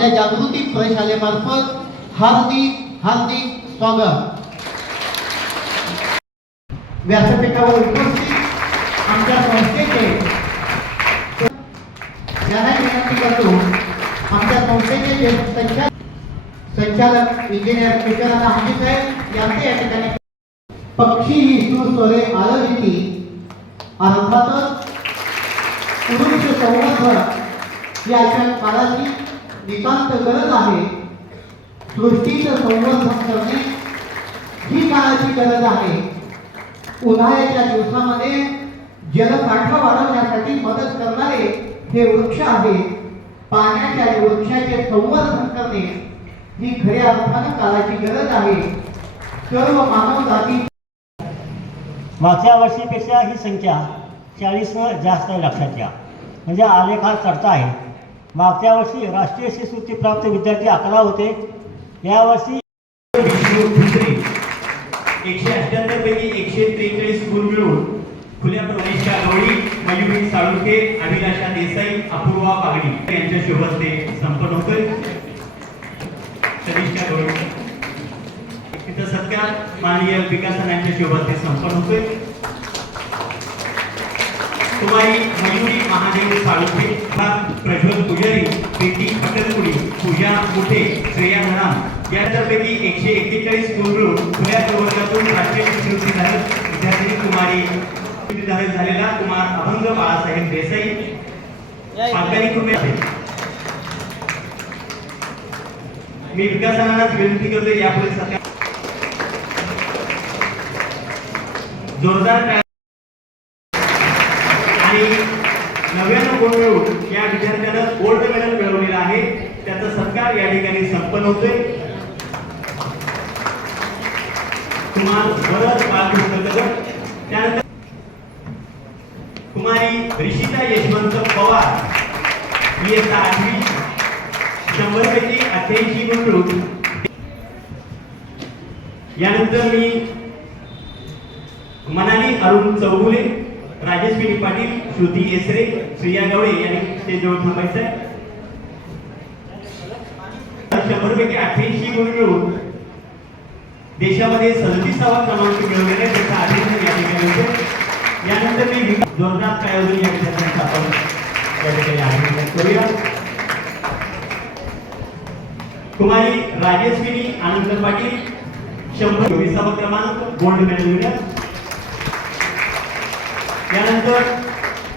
आपल्या जागृती प्रशालेमार्फत हार्दिक हार्दिक स्वागत। व्यासपीठावर उपस्थित आमच्या संस्थेचे यांना विनंती करतो, आमच्या संस्थेचे जे संचालक संचालक इंजिनियर विक्रांत हाजी साहेब, यांचे या पक्षी ही सुस्वरे आळविती अर्थातच पुरुष संवर्धन याच्या काळाची नितांत गरज आहे. सृष्टीचं संवर्धन करणे ही काळाची गरज आहे. उन्हाळ्याच्या दिवसामध्ये जलसाठा वाढवण्यासाठी मदत करणारे हे वृक्ष आहे. पाण्याच्या वृक्षाचे संवर्धन करणे ही खऱ्या अर्थानं काळाची गरज आहे. सर्व मानव जाती मागच्या वर्षीपेक्षा ही संख्या चाळीस जास्त आहे लक्षात घ्या. म्हणजे आलेख हा चढता आहे. मागच्या वर्षी राष्ट्रीय शिष्यवृत्तीप्राप्त विद्यार्थी अकरा होते. यावर्षी विष्णू एकशे अठ्ठ्याहत्तर पैकी एकशे त्रेचाळीस गुण मिळून खुल्या प्रवेशच्या गवळी मयुरी साळुंके अभिलाषा देसाई अपूर्वा बागडी यांच्या शुभस्ते संपन्न होतोय तनिष्का गवळी तिथं सत्कार माननीय विकासन यांच्या शुभस्ते संपन्न होतोय कुमारी मयुरी महादेव साळुंके प्रज्वल पुजारी प्रीती पटलपुडी पूजा मुठे श्रेया धराम यांच्यापैकी एकशे एक्केचाळीस मिळून खुल्या प्रवर्गातून राष्ट्रीय शिष्यवृत्ती धारक विद्यार्थी कुमारी धारक झालेला कुमार अभंग बाळासाहेब देसाई. पालकांनी कृपया मी विकासानाच विनंती करतो यापुढे सध्या जोरदार टाळ्या आणि नव्याण्णव मिळवून या विद्यार्थ्यानं गोल्ड मेडल मिळवलेलं आहे. त्याचा सत्कार या ठिकाणी संपन्न होतोय. कुमार भरत बालकृष्ण त्यानंतर कुमारी ऋषिता यशवंत पवार. इयत्ता आठवी शंभर पैकी अठ्ठ्याऐंशी गुण यानंतर मी मनाली अरुण चौगुले राजेश पाटील श्रुती येसरे श्रिया गवळे यांनी ते जवळ थांबायचं शंभर पैकी अठ्ठ्याऐंशी गुण मिळून देशामध्ये सदतीसावा क्रमांक मिळवलेला आहे त्याचा अभिनंदन या ठिकाणी होतो यानंतर मी जोरदार काय अजून या विद्यार्थ्यांचा आपण या ठिकाणी अभिनंदन करूया. कुमारी राजेश्वरी आनंद पाटील शंभर चोवीसावा क्रमांक गोल्ड मेडल मिळत यानंतर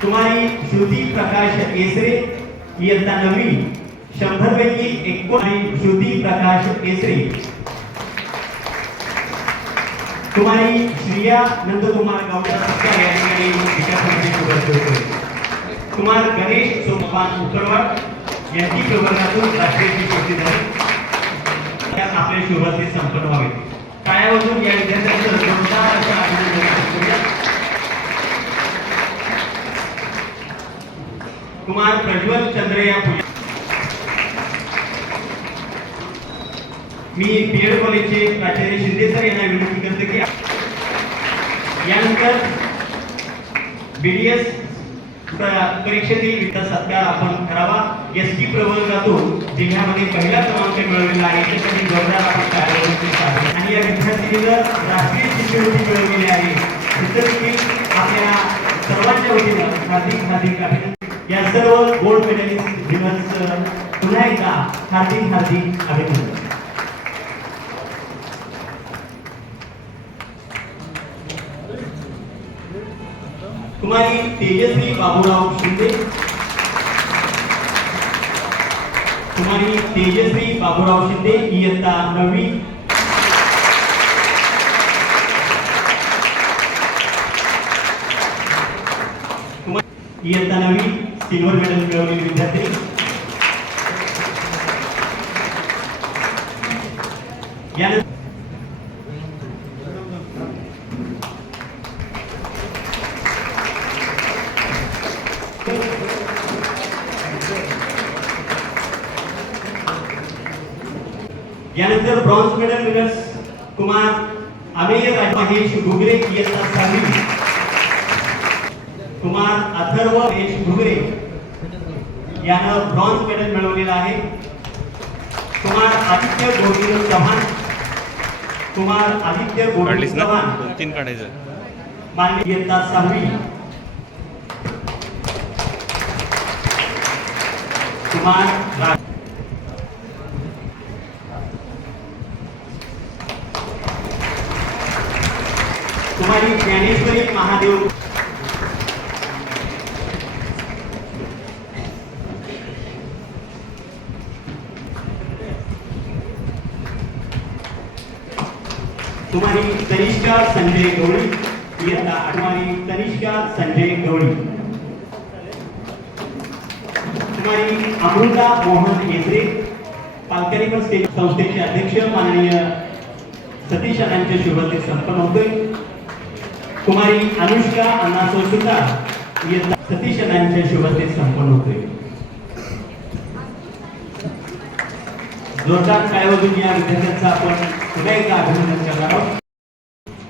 कुमारी श्रुती प्रकाश केसरे इयत्ता नववी शंभर पैकी एकोण श्रुती प्रकाश केसरे। कुमारी श्रिया नंदकुमार देतोय. कुमार गणेश सोमपान उकरवाड यांची प्रवर्गातून राष्ट्रीय शिष्यवृत्ती झाली त्यात आपले शुभस्ते संपन्न व्हावे टाळ्या या विद्यार्थ्यांचं जोरदार असं अभिनंदन कुमार प्रज्वल चंद्र या पूजा मी बी एड कॉलेजचे प्राचार्य शिंदे सर यांना विनंती करतो की यानंतर बी डी एस परीक्षेतील विद्या सत्कार आपण करावा. एस टी प्रवर्गातून जिल्ह्यामध्ये पहिला क्रमांक मिळवलेला आहे. त्यासाठी जोरदार आपण कार्यक्रम आहे आणि या विद्यार्थिनीनं राष्ट्रीय शिष्यवृत्ती मिळवलेली आहे. तिथं देखील आपल्या सर्वांच्या वतीनं हार्दिक हार्दिक अभिनंदन. या सर्व गोल्ड मेडलिस्ट विनर्स पुन्हा एकदा हार्दिक हार्दिक अभिनंदन. कुमारी तेजस्वी बाबूराव शिंदे. कुमारी तेजस्वी बाबूराव शिंदे इयत्ता नववी. इयत्ता नववी. सिल्वर मेडल मिळवलेली विद्यार्थी इयत्ता सहावी कुमार कुमारी ज्ञानेश्वरी महादेव। कुमारी तनिष्का संजय गवळी इयत्ता आठवारी तनिष्का संजय गवळी. कुमारी अमृता मोहन येसरे पालकरी स्टेट संस्थेचे अध्यक्ष माननीय सतीश अण्णांच्या शुभते संपन्न होतोय. कुमारी अनुष्का अण्णासो सुद्धा इयत्ता सतीश अण्णांच्या शुभते संपन्न होतोय. जोरदार टाळ्यावरून या विद्यार्थ्यांचा आपण पुन्हा एकदा अभिनंदन करणार आहोत.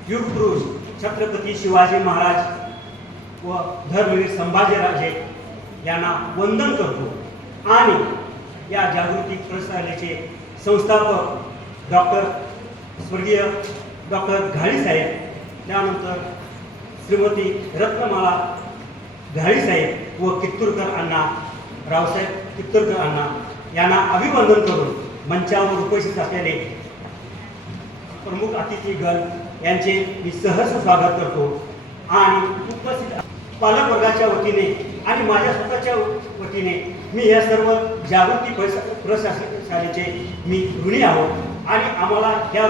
युग पुरुष छत्रपती शिवाजी महाराज व धर्मवीर संभाजीराजे यांना वंदन करतो. आणि या जागृती प्रशालेचे संस्थापक डॉक्टर स्वर्गीय डॉक्टर घाळीसाहेब त्यानंतर श्रीमती रत्नमाला घाळीसाहेब व कित्तूरकर अण्णा रावसाहेब कित्तूरकर अण्णा यांना अभिवंदन करून मंचावर उपस्थित असलेले प्रमुख अतिथीगण यांचे मी सहर्ष स्वागत करतो. आणि उपस्थित पालक वर्गाच्या वतीने आणि माझ्या स्वतःच्या वतीने मी या सर्व जागृती प्रशा- प्रशासनाचे मी ऋणी आहोत. आणि आम्हाला ह्या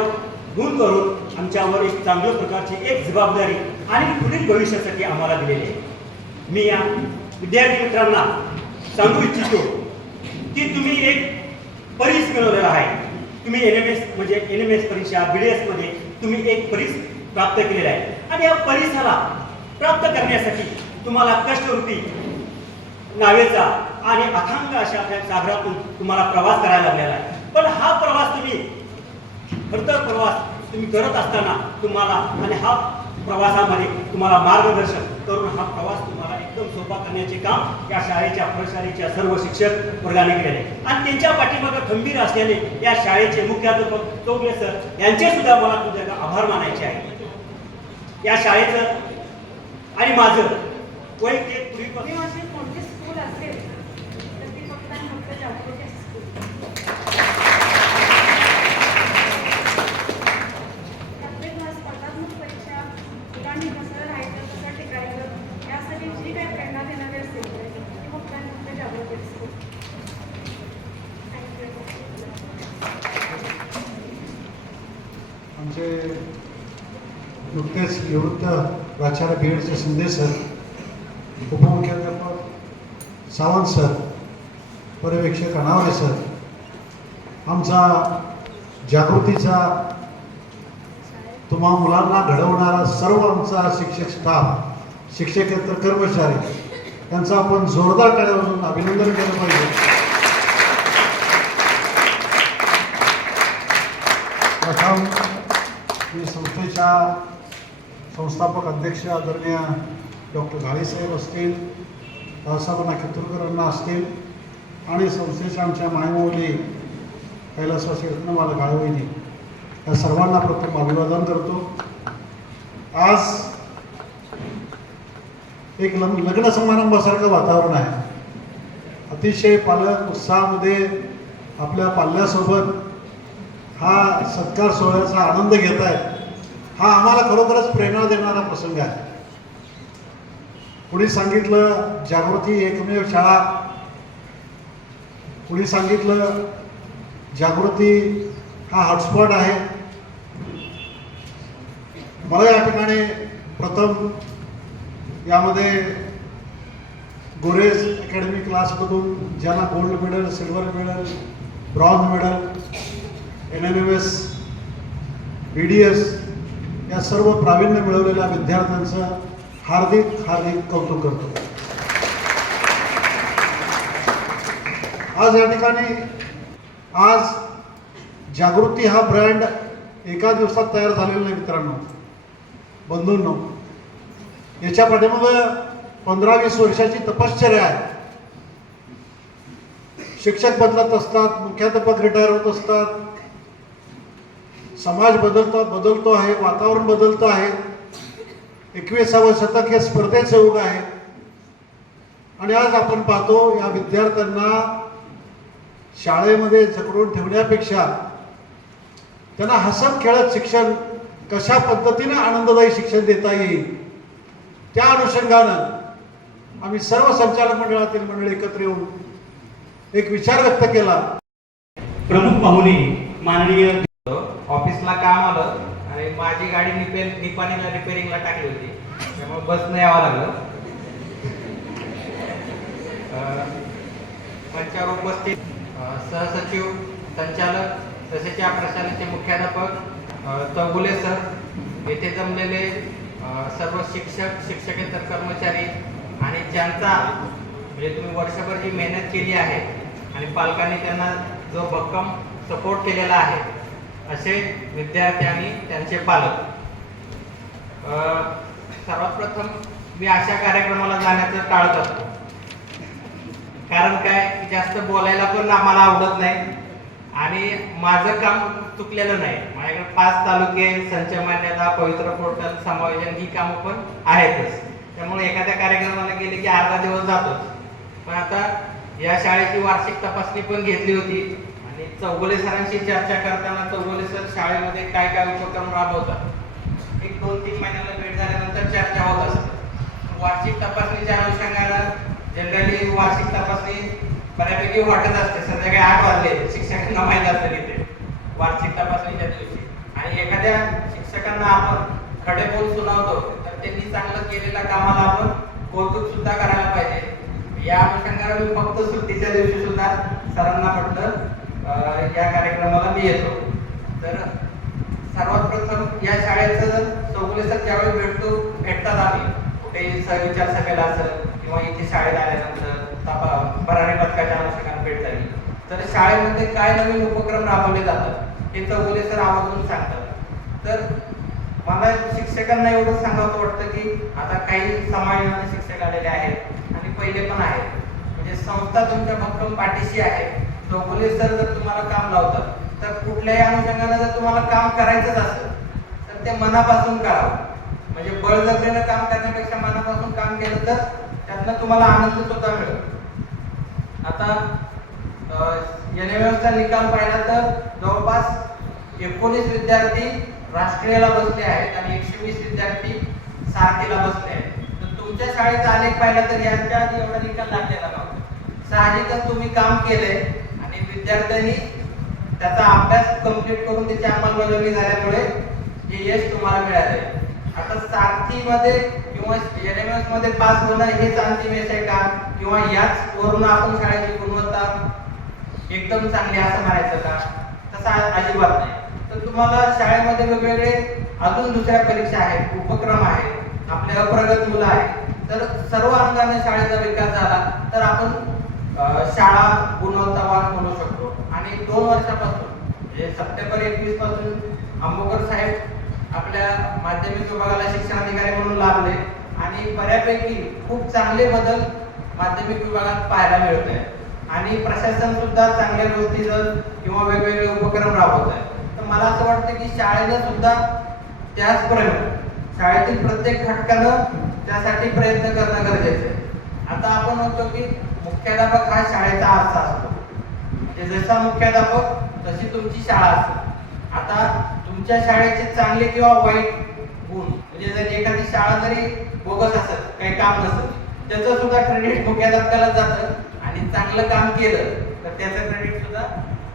गुण करून आमच्यावर एक चांगल्या प्रकारची एक जबाबदारी आणि पुढील भविष्यासाठी आम्हाला दिलेली आहे. मी या विद्यार्थी मित्रांना सांगू इच्छितो की तुम्ही एक परीस मिळवलेला आहे. तुम्ही एन एम एस म्हणजे एन एम एस परीक्षा बी डी एसमध्ये तुम्ही एक परीस प्राप्त केलेला आहे. आणि या परिसाला प्राप्त करण्यासाठी तुम्हाला कष्टरूपी नावेचा आणि अथांग अशा सागरातून तुम्हाला प्रवास करायला लागलेला आहे. पण हा प्रवास तुम्ही खरतर प्रवास तुम्ही करत असताना तुम्हाला आणि हा प्रवासामध्ये तुम्हाला मार्गदर्शन करून हा प्रवास तुम्हाला एकदम सोपा करण्याचे काम या शाळेच्या प्रशालेच्या सर्व शिक्षक वर्गाने केले आणि त्यांच्या पाठीमागे खंबीर असलेले या शाळेचे मुख्याध्यापक चौगले सर यांचे सुद्धा मला तुझ्या आभार मानायचे आहे. या शाळेचं आणि माझं वैयक्तिक पूर्वीपासून स्कूल असेल तर ती फक्त आणि फक्त जागृती स्कूल प्रत्येक वेळेस स्पर्धात्मक परीक्षा मुलांनी कसं राहायचं कसं टिकायचं यासाठी जी काही प्रेरणा देणारी असेल ती फक्त आणि फक्त जागृती स्कूल थँक्यू आमचे नुकतेच निवृत्त प्राचार्य शिंदे सर उपमुख्याध्यापक सावंत सर पर्यवेक्षक अनावरे सर आमचा जागृतीचा तुम्हा मुलांना घडवणारा सर्व आमचा शिक्षक स्टाफ शिक्षकेतर कर्मचारी यांचं आपण जोरदार टाळ्यावरून अभिनंदन केलं पाहिजे. प्रथम मी संस्थेच्या संस्थापक अध्यक्ष आदरणीय डॉक्टर घाळेसाहेब असतील रावसाहेबांना कित्तूरकरांना असतील आणि संस्थेच्या आमच्या मायमौली कैलासवासी रत्नमाला गाळवईनी या सर्वांना प्रथम अभिवादन करतो. आज एक लग्न लग्न समारंभासारखं वातावरण आहे. अतिशय पालक उत्साहामध्ये आपल्या पाल्यासोबत हा सत्कार सोहळ्याचा आनंद घेत आहेत हा आम्हाला खरोखरच प्रेरणा देणारा प्रसंग आहे. कुणी सांगितलं जागृती एकमेव शाळा. कुणी सांगितलं जागृती हा हॉटस्पॉट आहे. मला या ठिकाणी प्रथम यामध्ये गोरेज अकॅडमी क्लासमधून ज्यांना gold medal silver medal bronze medal N N M S B D S या सर्व प्रावीण्य मिळवलेल्या विद्यार्थ्यांचं हार्दिक हार्दिक कौतुक करतो. आज या ठिकाणी आज जागृती हा ब्रँड एका दिवसात तयार झालेला नाही मित्रांनो. बंधूंनो याच्या पाठीमागं पंधरा वीस वर्षाची तपश्चर्या आहे. शिक्षक बदलत असतात मुख्याध्यापक रिटायर होत असतात समाज बदलतो बदलतो आहे वातावरण बदलतं आहे. एकविसावं शतक हे स्पर्धेचं युग आहे. आणि आज आपण पाहतो या विद्यार्थ्यांना शाळेमध्ये जकडून ठेवण्यापेक्षा त्यांना हसत खेळत शिक्षण कशा पद्धतीने आनंददायी शिक्षण देता येईल त्या अनुषंगानं आम्ही सर्व संचालक मंडळातील मंडळी एकत्र येऊन एक विचार व्यक्त केला. प्रमुख पाहुणे माननीय ऑफिसला काम आलं आणि माझी गाडी निपेर निपाणीला रिपेरिंगला टाकली होती. त्यामुळे बसनं यावं लागलं. अं, मंचावर उपस्थित सहसचिव संचालक तसेच या प्रशालेचे मुख्याध्यापक अं, चौगुले सर येथे जमलेले सर्व शिक्षक शिक्षकेतर कर्मचारी आणि ज्यांचा म्हणजे तुम्ही वर्षभर जी मेहनत केली आहे आणि पालकांनी त्यांना जो भक्कम सपोर्ट केलेला आहे असे विद्यार्थी आणि त्यांचे पालक. सर्वात प्रथम मी अशा कार्यक्रमाला जाण्याचं टाळत असतो कारण काय जास्त बोलायला पण आम्हाला आवडत नाही आणि माझं काम चुकलेलं नाही. माझ्याकडे पाच तालुके संच मान्यता पवित्र पोर्टल समायोजन ही कामं पण आहेतच. त्यामुळे एखाद्या कार्यक्रमाला गेले की अर्धा दिवस जातोच. पण आता या शाळेची वार्षिक तपासणी पण घेतली होती. चौगुले सरांशी चर्चा करताना चौगुले सर शाळेमध्ये काय काय उपक्रम राबवतात? एक दोन तीन महिन्याला भेट झाल्यानंतर चर्चा होत असते. वार्षिक तपासणीच्या अनुषंगानं जनरली वार्षिक तपासणी बऱ्यापैकी वाटत असते. संध्याकाळी आठ वाजले शिक्षकांना माहीत असतं तिथे वार्षिक तपासणीच्या दिवशी. आणि एखाद्या शिक्षकांना आपण खडे बोल सुनावतो तर त्यांनी चांगलं केलेल्या कामाला आपण कौतुक सुद्धा करायला पाहिजे. या अनुषंगाने मी फक्त सुट्टीच्या दिवशी सुद्धा सरांना म्हटलं या कार्यक्रमाला मी येतो. तर सर्वात प्रथम या शाळेचं जर चौगुले सर ज्यावेळी भेटतो भेटतात आम्ही. कुठेही सहविचार सभेला असेल किंवा इथे शाळेत आल्यानंतर तपा- भरारी पथकाच्या अनुषंगाने भेट झाली तर शाळेमध्ये काय नवीन उपक्रम राबवले जातात हे चौगुले सर आवर्जून सांगतात. तर मला शिक्षकांना एवढं सांगावं वाटतं की आता काही समायोजनाने शिक्षक आलेले आहेत आणि पहिले पण आहेत. म्हणजे संस्था तुमच्या भक्कम पाठीशी आहे. चौगुले सर जर तुम्हाला काम लावतात तर कुठल्याही अनुषंगाने जर तुम्हाला काम करायचंच असेल तर ते मनापासून करावं. म्हणजे बळजबरीनं काम करण्यापेक्षा मनापासून काम केलं तर त्यातनं तुम्हाला आनंद सुद्धा मिळेल. आता एन चा निकाल पाहिला तर जवळपास एकोणीस विद्यार्थी राष्ट्रीयला बसले आहेत आणि एकशे वीस विद्यार्थी सारथीला बसले आहेत. तर तुमच्या शाळेचा आलेख पाहिला तर यांच्या आधी एवढा निकाल लागलेला नव्हता. साहजिकच तुम्ही काम केलंय. विद्यार्थ्यांनी त्याचा अभ्यास कंप्लीट करून त्याची अंमलबजावणी झाल्यामुळे हे यश तुम्हाला मिळाले आता सारथीमध्ये किंवा एन एम एसमध्ये पास होणं हेच अंतिम यश आहे का? किंवा याच वरून आपण शाळेची गुणवत्ता एकदम चांगली असं म्हणायचं का? तसं अजिबात नाही. तर तुम्हाला शाळेमध्ये वेगवेगळे अजून दुसऱ्या परीक्षा आहेत उपक्रम आहेत आपले अप्रगत मुलं आहेत. तर सर्व अंगाने शाळेचा विकास झाला तर आपण शाळा गुणवत्तावान म्हणू शकतो. आणि दोन वर्षापासून म्हणजे सप्टेंबर एकवीसपासून आंबोकर साहेब आपल्या माध्यमिक विभागाला शिक्षण अधिकारी म्हणून लाभले आणि बऱ्यापैकी खूप चांगले बदल माध्यमिक विभागात पाहायला मिळत आहे आणि प्रशासन सुद्धा चांगल्या गोष्टीचं किंवा वेगवेगळे उपक्रम राबवत आहे तर मला असं वाटतं की शाळेनं सुद्धा त्याचप्रमाणे शाळेतील प्रत्येक घटकानं त्यासाठी प्रयत्न करणं गरजेचं आहे. आता आपण म्हणतो की मुख्याध्यापक हा शाळेचा आरसा असतो. म्हणजे जसा मुख्याध्यापक तशी तुमची शाळा असते. आता तुमच्या शाळेचे चांगले किंवा वाईट गुण म्हणजे जर एखादी शाळा जरी बोगस असेल काही काम नसत त्याचं सुद्धा क्रेडिट मुख्याध्यापकाला जातं आणि चांगलं काम केलं तर त्याचं क्रेडिट सुद्धा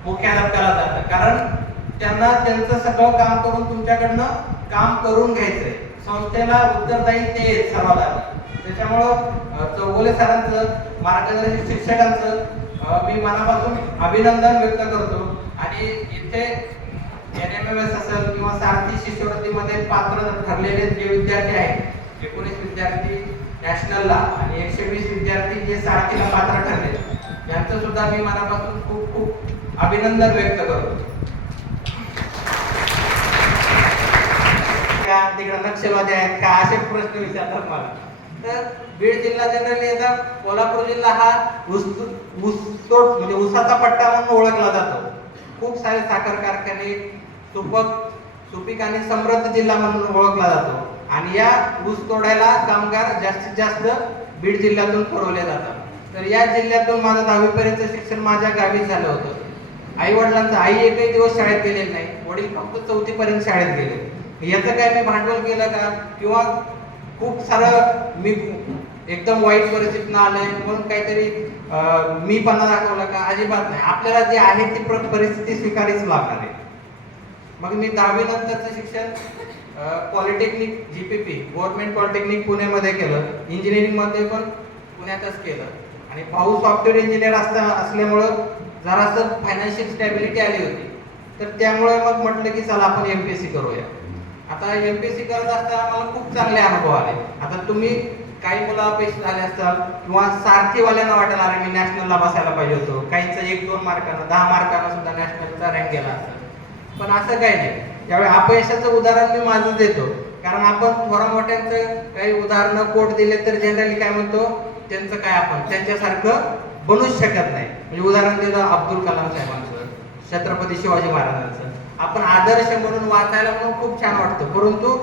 मुख्याध्यापकाला जातं. कारण त्यांना त्यांचं सगळं काम करून तुमच्याकडनं काम करून घ्यायचंय. संस्थेला उत्तरदायी ते सर्वात त्याच्यामुळं चौगोले सरांचं मार्गदर्शक शिक्षकांचं मी मनापासून अभिनंदन व्यक्त करतो. आणि इथे एन एम एम एस असेल किंवा सारथी शिष्यवृत्तीमध्ये पात्र ठरलेले जे विद्यार्थी आहेत एकोणीस विद्यार्थी नॅशनलला आणि एकशे वीस विद्यार्थी जे सारथीला पात्र ठरले यांचं सुद्धा मी मनापासून खूप खूप अभिनंदन व्यक्त करतो. तिकडे नक्षलवादी आहेत का? असे प्रश्न विचारतात मला. तर बीड जिल्हा जनरली आता कोल्हापूर जिल्हा हा ऊस ऊसतोड म्हणजे ऊसाचा पट्टा म्हणून ओळखला जातो. खूप सारे साखर कारखाने सुपक सुपीक आणि समृद्ध जिल्हा म्हणून ओळखला जातो. आणि या ऊस तोडायला कामगार जास्तीत जास्त बीड जिल्ह्यातून पुरवले जातात. तर या जिल्ह्यातून माझं दहावीपर्यंत शिक्षण माझ्या गावी झालं होतं. आई वडिलांचं आई एकही दिवस शाळेत गेलेली नाही. वडील फक्त चौथीपर्यंत शाळेत गेले. याचं काय मी भांडवल केलं का? किंवा खूप सारं मी एकदम वाईट परिस्थितीनं आलंय. म्हणून काहीतरी मी पणा दाखवला का अजिबात नाही. आपल्याला जे आहे ती परिस्थिती स्वीकारीच लागणार आहे. मग मी दहावी नंतरचं शिक्षण polytechnic G P P government polytechnic पुण्यामध्ये केलं. इंजिनिअरिंगमध्ये पण पुण्यातच केलं. आणि भाऊ सॉफ्टवेअर इंजिनियर असता असल्यामुळं जरासं फायनान्शियल स्टॅबिलिटी आली होती. तर त्यामुळे मग म्हटलं की चला आपण एम पी एस सी करूया. आता एम पी एस सी करत असताना मला खूप चांगले अनुभव आले. आता तुम्ही काही मुलं अपेक्षित झाले असतात किंवा सारथीवाल्यांना वाटायला अरे मी नॅशनलला बसायला पाहिजे होतो. काहींचं एक दोन मार्कानं दहा मार्कानं सुद्धा नॅशनलचा रँक गेला असता पण असं काही नाही. त्यावेळी अपयशाचं उदाहरण मी माझं देतो. कारण आपण थोडा मोठ्यांचं काही उदाहरणं कोट दिले तर जनरली काय म्हणतो? त्यांचं काय आपण? त्यांच्यासारखं बनूच शकत नाही. म्हणजे उदाहरण दिलं अब्दुल कलाम साहेबांचं छत्रपती शिवाजी महाराजांचं. आपण आदर्श म्हणून वाचायला म्हणून खूप छान वाटतं. परंतु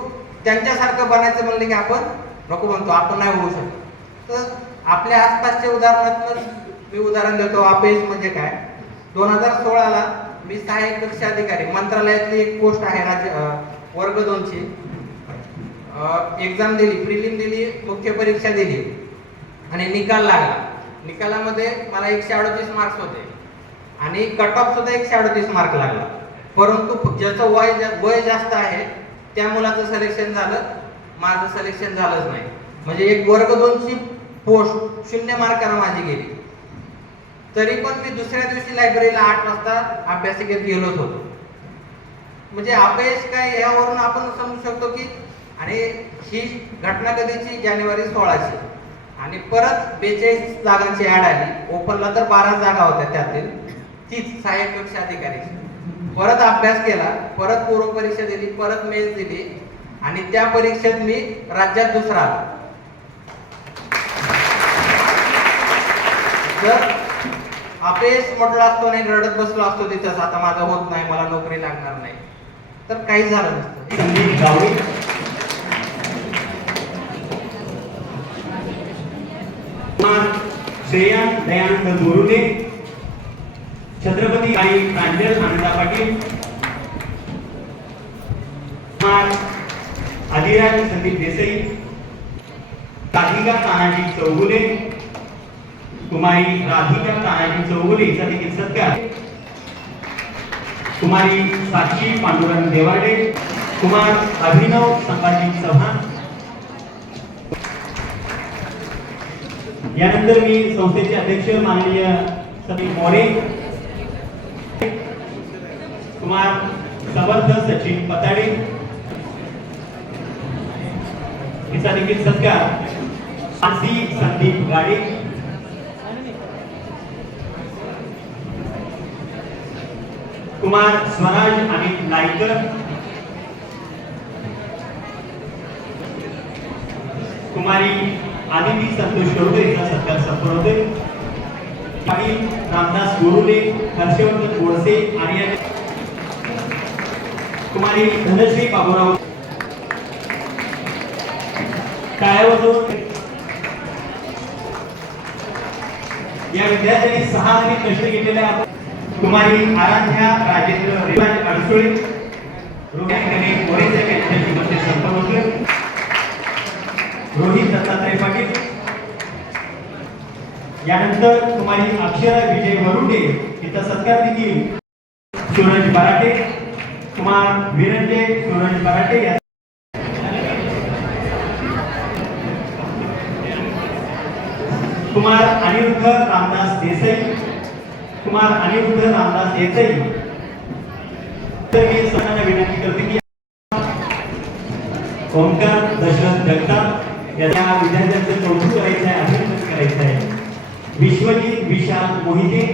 त्यांच्यासारखं बनायचं म्हणलं की आपण नको म्हणतो आपण नाही होऊ शकत. तर आपल्या आसपासच्या उदाहरणातून मी उदाहरण देतो अपयश म्हणजे काय? दोन हजार सोळाला मी सहाय्यक कक्ष अधिकारी मंत्रालयातली एक पोस्ट आहे राज्य वर्ग दोनची. एक्झाम दिली प्रिलिम दिली मुख्य परीक्षा दिली आणि निकाल लागला. निकालामध्ये मला एकशे अडतीस मार्क्स होते आणि कट ऑफ सुद्धा एकशे अडतीस मार्क लागला. परंतु ज्याचं वय वय जास्त आहे त्या मुलाचं सिलेक्शन झालं माझं सिलेक्शन झालंच नाही. म्हणजे एक वर्ग दोनची पोस्ट शून्य मार्कानं माझी गेली. तरी पण मी दुसऱ्या दिवशी लायब्ररीला आठ वाजता अभ्यासिकेत गेलोच होतो. म्हणजे अपयश काय यावरून आपण समजू शकतो की आणि ही घटना कधीची? जानेवारी सोळाची. आणि परत बेचाळीस जागांची ऍड आली. ओपनला तर बारा जागा होत्या त्यातील. तीच सहाय्यक कक्ष अधिकारी परत अभ्यास केला परत पूर्व परीक्षा दिली परत मेन्स दिली आणि त्या परीक्षेत मी राज्यात दुसरा आलो. जर अपयश म्हटलं असतो नाही रडत बसलो असतो तिथंच आता माझं होत नाही मला नोकरी लागणार नाही तर काही झालं नसतं. संदीप म्हणजे दयानंद बोरुडे छत्रपती आई प्रांजल आनंदा पाटील. आदिराज संदीप देसाई राधिका तानाजी चौगुले कुमारी राधिका तानाजी चौगुले हिचा देखील सत्कार. कुमारी साक्षी पांडुरंग देवाडे कुमार अभिनव संभाजी चव्हाण. यानंतर मी संस्थेचे अध्यक्ष माननीय सतीश मोरे कुमार समर्थ सचिन पताडे. हिचा देखील सत्कार. आसी संदीप गाडी. कुमार स्वराज आणि नाईकर कुमारी आदिती संतोष करुडे यांचा सत्कार संपन्न होते पाटील रामदास गोरुले हर्षवर्धन गोडसे आणि कुमारी धनश्री बाबूराव. टाळ्यावर या विद्यार्थ्यांनी सहा दिवस कष्ट घेतलेले आपण कुमारी आराध्या राजेंद्र अडसुळे रोहिणी यांच्याशी मध्ये संपन्न रोहित दत्तात्रय पाटील. यानंतर कुमारी अक्षरा विजय वरुडे इथं सत्कार देखील सूरज बराटे कुमार विरंजे सूरज मराठे या कुमार अनिरुद्ध रामदास देसाई. कुमार अनिरुद्ध रामदास देसाई. तर मी सगळ्यांना विनंती करते की ओंकार दशरथ जगताप या विद्यार्थ्यांचं कौतुक करायचं आहे अभिनंदन करायचं आहे विश्वजित विशाल मोहिते.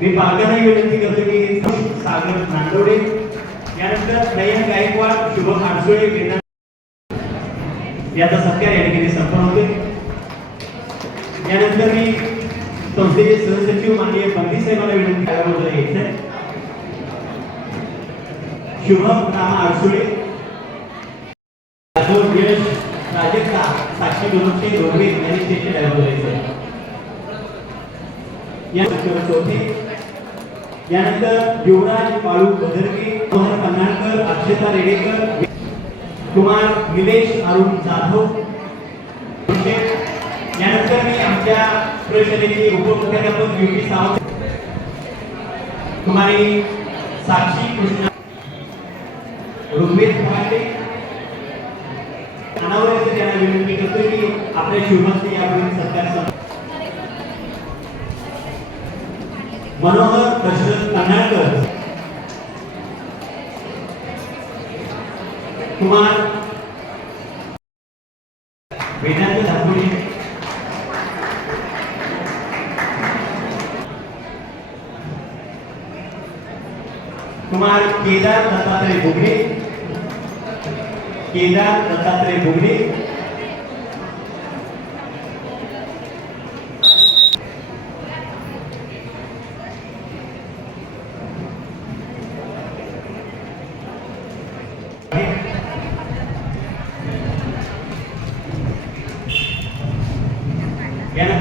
मी पालकांनाही विनंती करतो की सागर नांदवडे त्यानंतर नयन गायकवाड शुभम आडसुळे वेदांत याचा सत्कार या ठिकाणी संपन्न होते यानंतर मी संस्थेचे सहसचिव माननीय बंदी साहेबांना विनंती करायला यायचं शुभम रामा आडसुळे यश प्राजक्ता साक्षी गुरुचे दोघे यांनी स्टेजचे ड्रायव्हर या पक्षावर यानंतर युवराज बाळू बदरके मोहन कन्नाडकर अक्षता रेडेकर कुमार निलेश अरुण जाधव यानंतर मी आमच्या प्रशालेचे उपमुख्याध्यापक यू पी सावंत कुमारी साक्षी कृष्णा ऋग्वेद फराटे. अनावर त्यांना विनंती करतोय की आपल्या शुभमचे यापूर्वी सत्कार सं- मनोहर दशरथ कन्नाडकर कुमार. वेदांत धाकुरी कुमार केदार दत्तात्रय बुगडे. केदार दत्तात्रय बुगडे.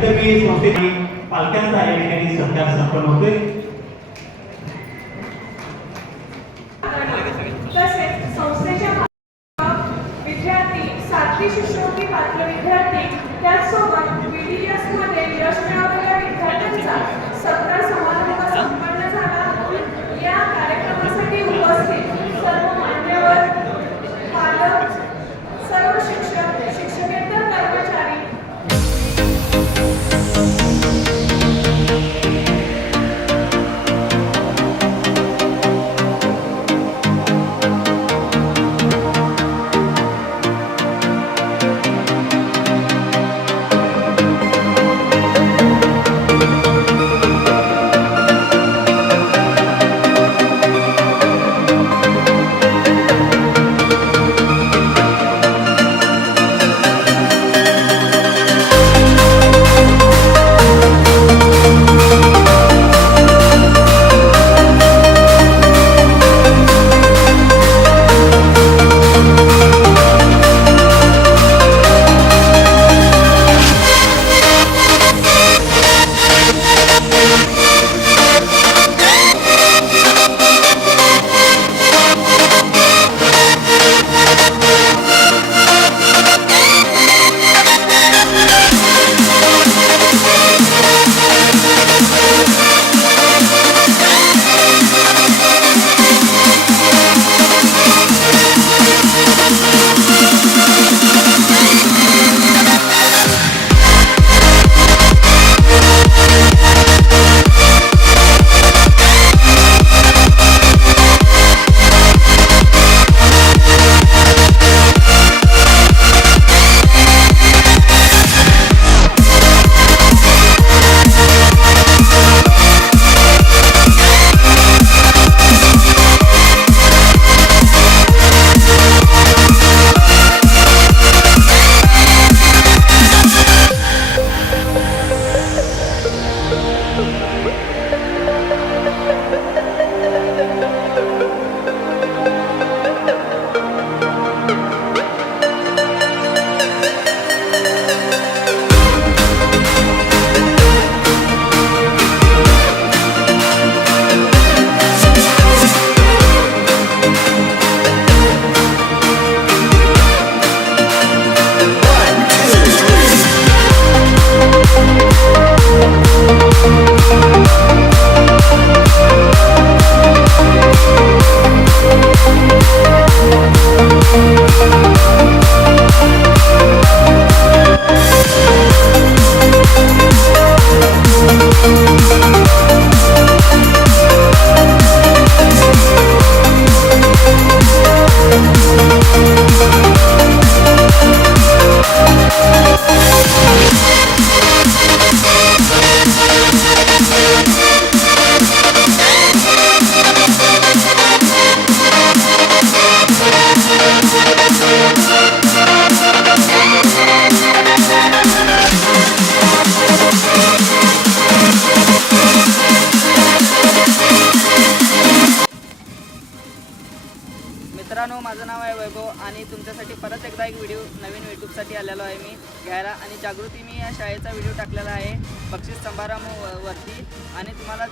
साहित्य मी संस्थेने पालकांचा या ठिकाणी सहकार संपन्न होतोय.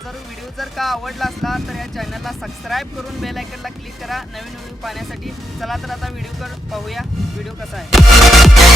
जर व्हिडिओ जर का आवडला असला तर या चॅनलला सबस्क्राईब करून बेल आयकनला क्लिक करा. नवीन व्हिडिओ पाहण्यासाठी चला तर आता व्हिडिओ कर पाहूया. व्हिडिओ कसा आहे?